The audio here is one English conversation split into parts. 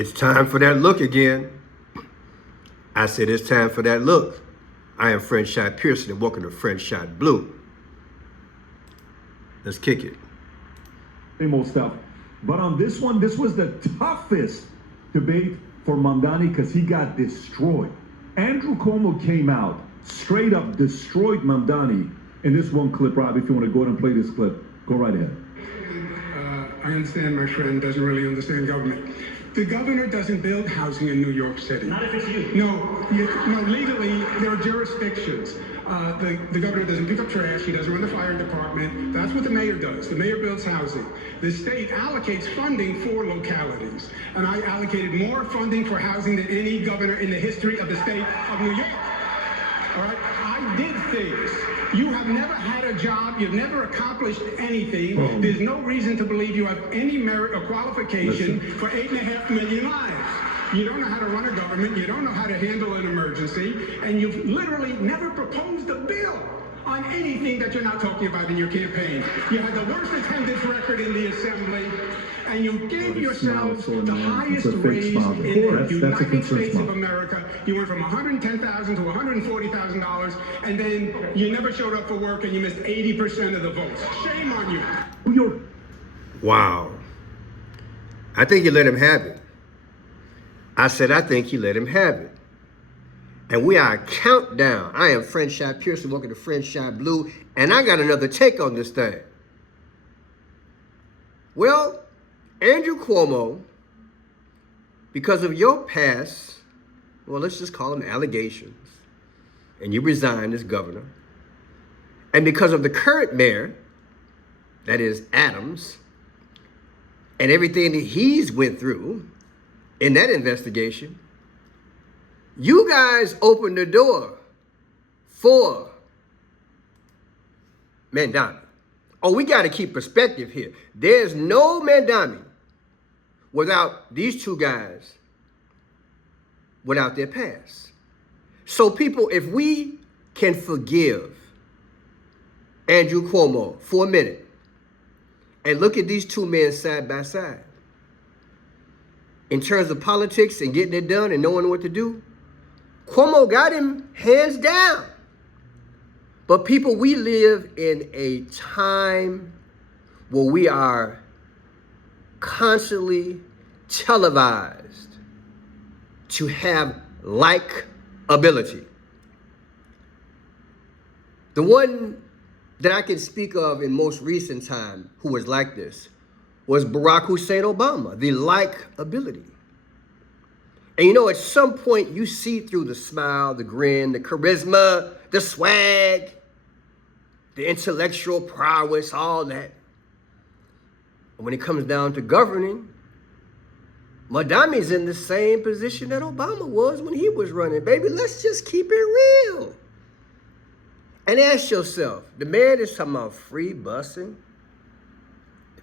It's time for that look again. I said it's time for that look. I am French Shot Pearson and welcome to French Shot Blue. Let's kick it. Same stuff. But on this one, this was the toughest debate for Mandani because he got destroyed. Andrew Cuomo came out, straight up destroyed Mamdani in this one clip. Rob, if you want to go ahead and play this clip, go right ahead. I understand my friend doesn't really understand government. The governor doesn't build housing in New York City. Not if it's you. No, legally, there are jurisdictions. The governor doesn't pick up trash. He doesn't run the fire department. That's what the mayor does. The mayor builds housing. The state allocates funding for localities. And I allocated more funding for housing than any governor in the history of the state of New York. All right? I did things. You have never had a job. You've never accomplished anything. There's no reason to believe you have any merit or qualification for 8.5 million lives. You don't know how to run a government. You don't know how to handle an emergency. And you've literally never proposed a bill on anything that you're not talking about in your campaign. You had the worst attendance record in the assembly. And you gave yourselves the highest raise in the United States of America. You went from $110,000 to $140,000, and then you never showed up for work, and you missed 80% of the votes. Shame on you. Wow. I think you let him have it. I said, I think you let him have it. And we are countdown. I am French Shot Pearson, welcome to French Shot Blue, and I got another take on this thing. Well, Andrew Cuomo, because of your past, well, let's just call them allegations, and you resigned as governor, and because of the current mayor, that is Adams, and everything that he's went through in that investigation, you guys opened the door for Mandani. Oh, we got to keep perspective here. There's no Mandani without these two guys, without their past. So people, if we can forgive Andrew Cuomo for a minute and look at these two men side by side, in terms of politics and getting it done and knowing what to do, Cuomo got him hands down. But people, we live in a time where we are constantly televised to have likability. The one that I can speak of in most recent time who was like this was Barack Hussein Obama, the likability. And you know, at some point you see through the smile, the grin, the charisma, the swag, the intellectual prowess, all that. And when it comes down to governing, Mandani's in the same position that Obama was when he was running. Baby, let's just keep it real. And ask yourself, the man is talking about free busing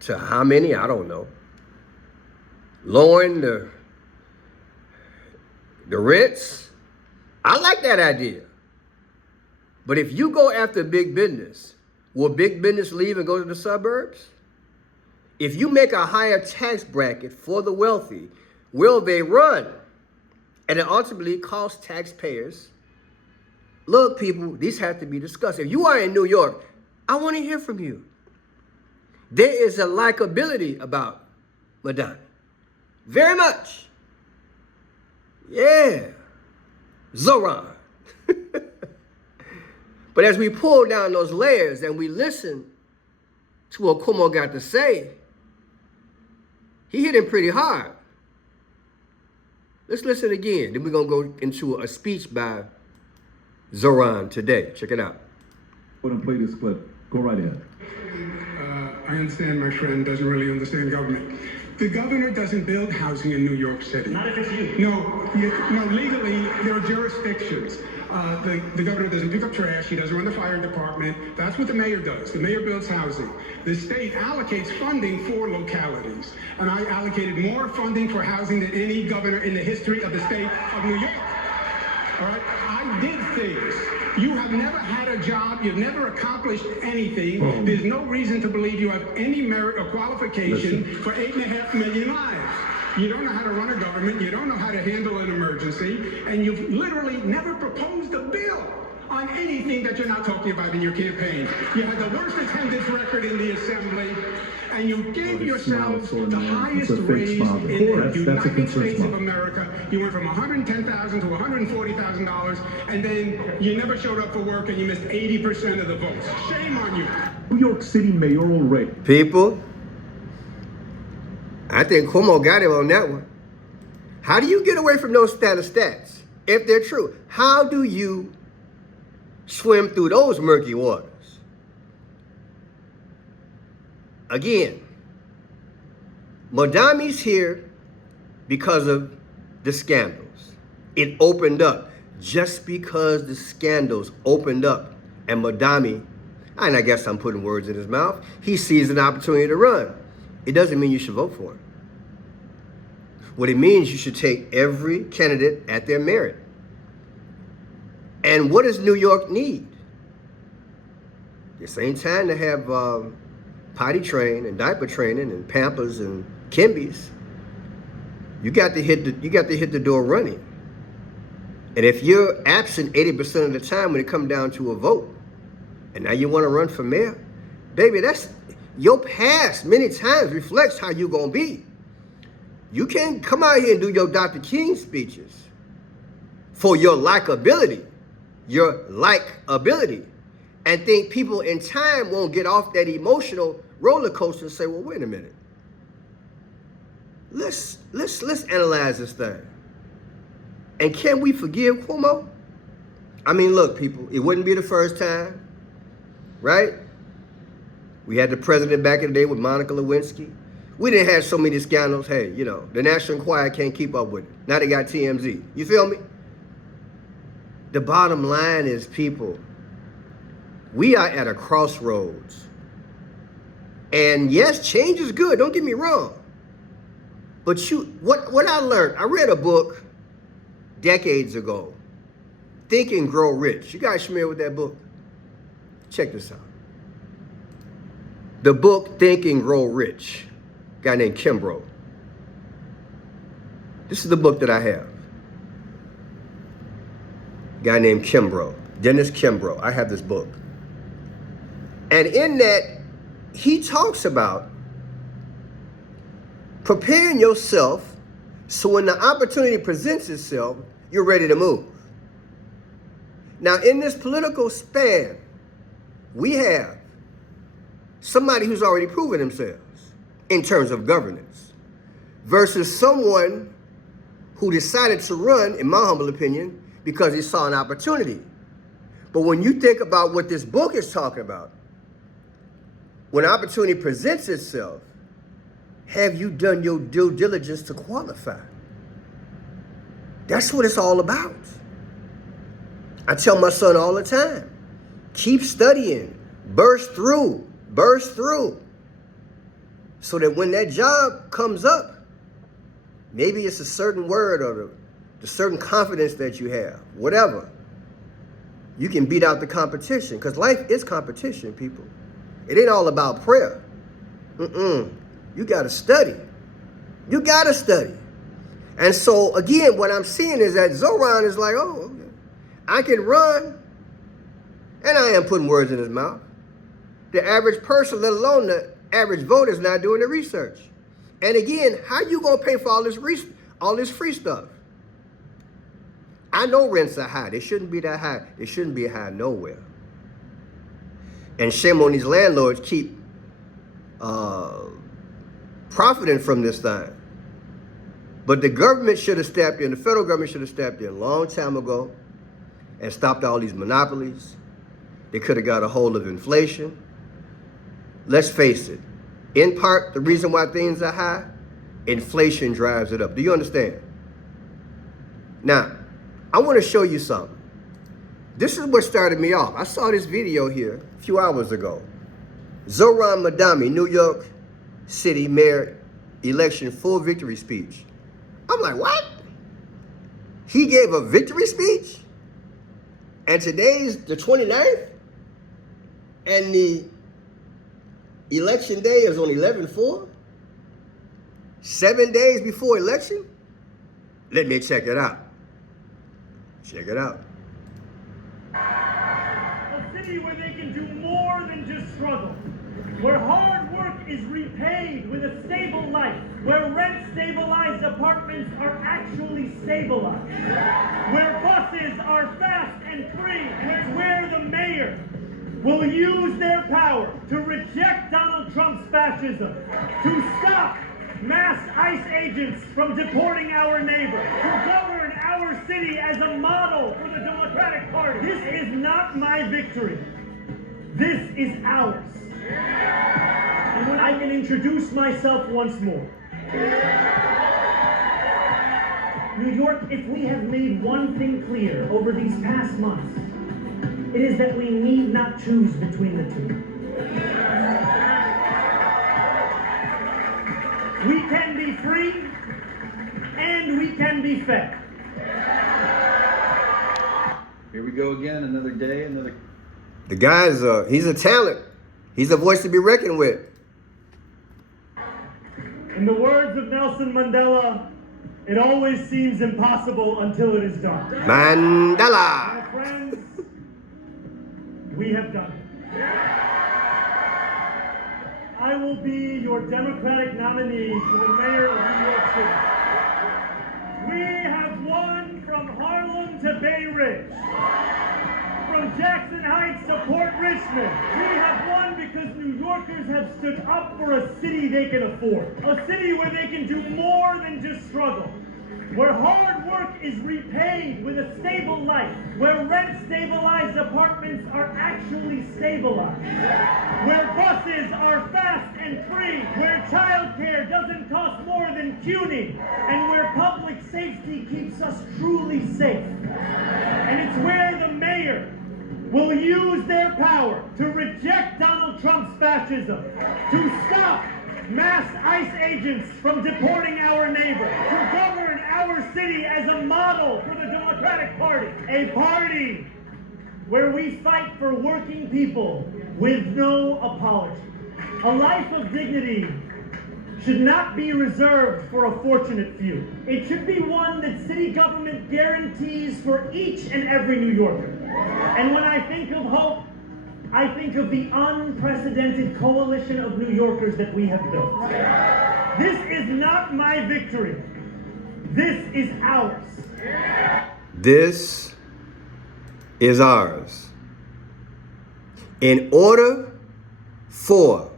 to how many? I don't know. Lowering the rents. I like that idea. But if you go after big business, will big business leave and go to the suburbs? If you make a higher tax bracket for the wealthy, will they run? And it ultimately costs taxpayers. Look, people, these have to be discussed. If you are in New York, I want to hear from you. There is a likability about Mandani. Very much. Yeah. Zohran. But as we pull down those layers and we listen to what Cuomo got to say, he hit him pretty hard. Let's listen again. Then we're going to go into a speech by Zohran today. Check it out. Go ahead and play this clip. Go right ahead. I understand my friend doesn't really understand government. The governor doesn't build housing in New York City. Not if it's you. No, legally, there are jurisdictions. The governor doesn't pick up trash. He doesn't run the fire department. That's what the mayor does. The mayor builds housing. The state allocates funding for localities. And I allocated more funding for housing than any governor in the history of the state of New York. All right? I did things. You have never had a job. You've never accomplished anything. There's no reason to believe you have any merit or qualification for 8.5 million lives. You don't know how to run a government. You don't know how to handle an emergency. And you've literally never proposed a bill on anything that you're not talking about in your campaign. You had the worst attendance record in the assembly, and you gave yourselves the highest raise in the United States of America. You went from $110,000 to $140,000, and then you never showed up for work, and you missed 80% of the votes. Shame on you. New York City mayoral race. People, I think Cuomo got him on that one. How do you get away from those stats if they're true? How do you swim through those murky waters? Again, Mandani's here because of the scandals. It opened up. Just because the scandals opened up and Mandani, and I guess I'm putting words in his mouth, he sees an opportunity to run. It doesn't mean you should vote for him. What it means, you should take every candidate at their merit. And what does New York need? This ain't time to have potty train and diaper training and Pampers and Kimbies. You got to hit the door running. And if you're absent 80% of the time when it comes down to a vote, and now you want to run for mayor, baby, that's your past many times reflects how you're gonna be. You can't come out here and do your Dr. King speeches for your likability, and think people in time won't get off that emotional roller coaster and say, well, wait a minute. Let's analyze this thing. And can we forgive Cuomo? I mean, look, people, it wouldn't be the first time, right? We had the president back in the day with Monica Lewinsky. We didn't have so many scandals. Hey, you know, the National Enquirer can't keep up with it. Now they got TMZ. You feel me? The bottom line is, people, we are at a crossroads. And yes, change is good. Don't get me wrong. But what I learned, I read a book decades ago, Think and Grow Rich. You guys familiar with that book? Check this out. The book Think and Grow Rich. A guy named Kimbrough. This is the book that I have. A guy named Kimbrough. Dennis Kimbrough. I have this book. And in that, he talks about preparing yourself so when the opportunity presents itself, you're ready to move. Now, in this political span, we have somebody who's already proven themselves in terms of governance versus someone who decided to run, in my humble opinion, because he saw an opportunity. But when you think about what this book is talking about, when opportunity presents itself, have you done your due diligence to qualify? That's what it's all about. I tell my son all the time, keep studying, burst through, so that when that job comes up, maybe it's a certain word or the certain confidence that you have, whatever, you can beat out the competition, because life is competition, people. It ain't all about prayer. You got to study. You got to study. And so, again, what I'm seeing is that Zohran is like, oh, okay, I can run, and I am putting words in his mouth. The average person, let alone the average voter, is not doing the research. And again, how you going to pay for all this free stuff? I know rents are high. They shouldn't be that high. They shouldn't be high nowhere. And shame on these landlords keep profiting from this thing. But the government should have stepped in, the federal government should have stepped in a long time ago and stopped all these monopolies. They could have got a hold of inflation. Let's face it, in part, the reason why things are high, inflation drives it up. Do you understand? Now, I want to show you something. This is what started me off. I saw this video here a few hours ago. Zohran Mandani, New York City Mayor election full victory speech. I'm like, what? He gave a victory speech? And today's the 29th? And the election day is on 11/4? 7 days before election? Let me check it out. Check it out. A city where they can do more than just struggle, where hard work is repaid with a stable life, where rent-stabilized apartments are actually stabilized, where buses are fast and free, and it's where the mayor will use their power to reject Donald Trump's fascism, to stop mass ICE agents from deporting our neighbors, to govern our city as a model for the Democratic Party. This is not my victory. This is ours. And when I can introduce myself once more. New York, if we have made one thing clear over these past months, it is that we need not choose between the two. We can be free and we can be fed. Here we go again, another day, another... The guy's he's a talent. He's a voice to be reckoned with. In the words of Nelson Mandela, it always seems impossible until it is done. Mandala. My friends, we have done it. I will be your Democratic nominee for the mayor of New York City. We have won from Harlem to Bay Ridge, from Jackson Heights to Port Richmond. We have won because New Yorkers have stood up for a city they can afford, a city where they can do more than just struggle, where hard work is repaid with a stable life, where rent-stabilized apartments are actually stabilized, where buses are fast and free, where childcare doesn't cost more than CUNY, and where public safety keeps us truly safe. And it's where the mayor will use their power to reject Donald Trump's fascism, to stop mass ICE agents from deporting our neighbors, to govern our city as a model for the Democratic Party, a party where we fight for working people with no apology. A life of dignity should not be reserved for a fortunate few. It should be one that city government guarantees for each and every New Yorker. And when I think of hope, I think of the unprecedented coalition of New Yorkers that we have built. This is not my victory. This is ours. This is ours. In order for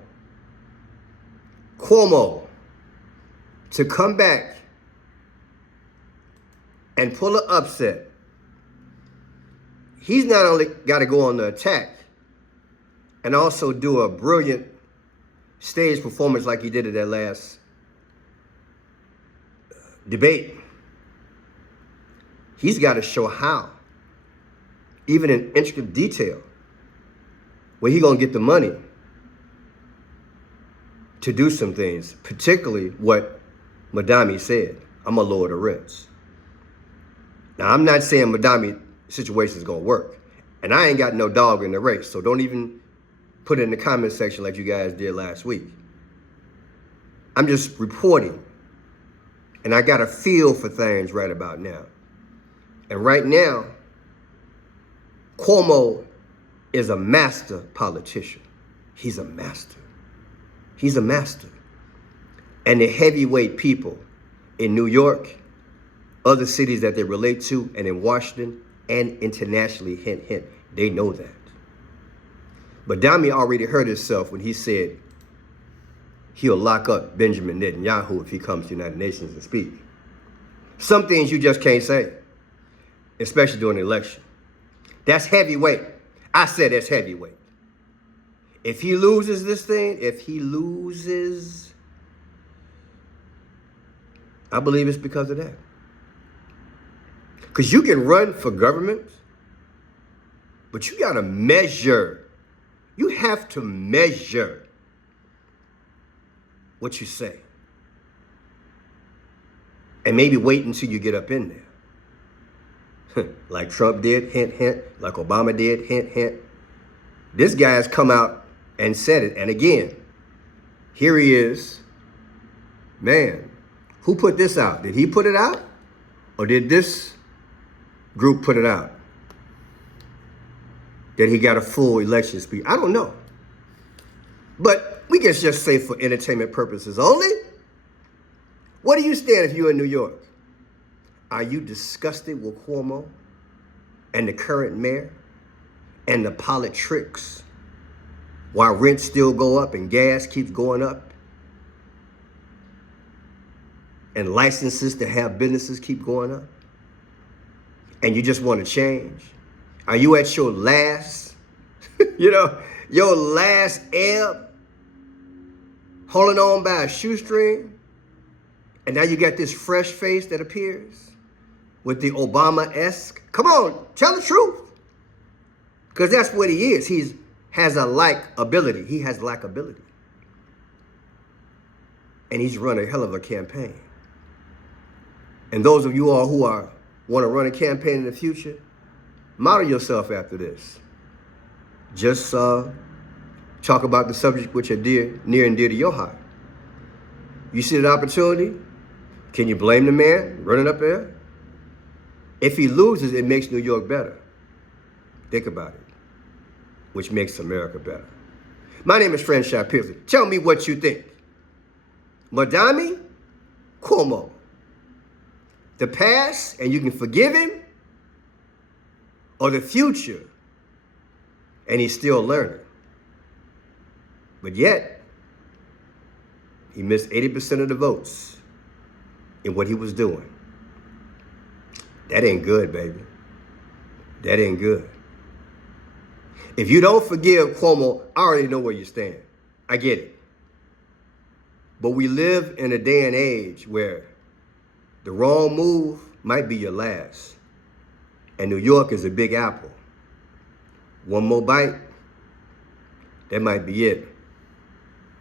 Cuomo to come back and pull an upset, he's not only got to go on the attack and also do a brilliant stage performance like he did at that last debate. He's got to show how, even in intricate detail, where he gonna get the money to do some things, particularly what Mamdani said, I'm gonna lower the rents. Now, I'm not saying Mamdani situation is gonna work, and I ain't got no dog in the race, so don't even put it in the comment section like you guys did last week. I'm just reporting, and I got a feel for things right about now. And right now, Cuomo is a master politician. He's a master. He's a master. And the heavyweight people in New York, other cities that they relate to, and in Washington, and internationally, hint, hint, they know that. But Mamdani already hurt himself when he said he'll lock up Benjamin Netanyahu if he comes to the United Nations and speak. Some things you just can't say, especially during the election. That's heavyweight. I said that's heavyweight. If he loses this thing, I believe it's because of that. Because you can run for government, but you got to measure. You have to measure what you say. And maybe wait until you get up in there. Like Trump did, hint, hint. Like Obama did, hint, hint. This guy's come out and said it. And again, here he is. Man, Who put this out? Did he put it out? Or did this group put it out? That he got a full election speech? I don't know. But we can just say for entertainment purposes only. Where do you stand if you're in New York? Are you disgusted with Cuomo and the current mayor and the politics while rents still go up and gas keeps going up and licenses to have businesses keep going up? And you just want to change? Are you at your last, your last ebb, holding on by a shoestring? And now you got this fresh face that appears with the Obama-esque. Come on, tell the truth. Because that's what he is. He has a likability. He has likability. And he's run a hell of a campaign. And those of you all who want to run a campaign in the future, model yourself after this. Just talk about the subject which are near and dear to your heart. You see an opportunity? Can you blame the man running up there? If he loses, it makes New York better. Think about it. Which makes America better. My name is Franchise Pearson. Tell me what you think. Mandani, Cuomo. The past, and you can forgive him, or the future, and he's still learning. But yet, he missed 80% of the votes in what he was doing. That ain't good, baby. That ain't good. If you don't forgive Cuomo, I already know where you stand. I get it. But we live in a day and age where the wrong move might be your last. And New York is a big apple. One more bite, that might be it.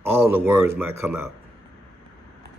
All the worms might come out.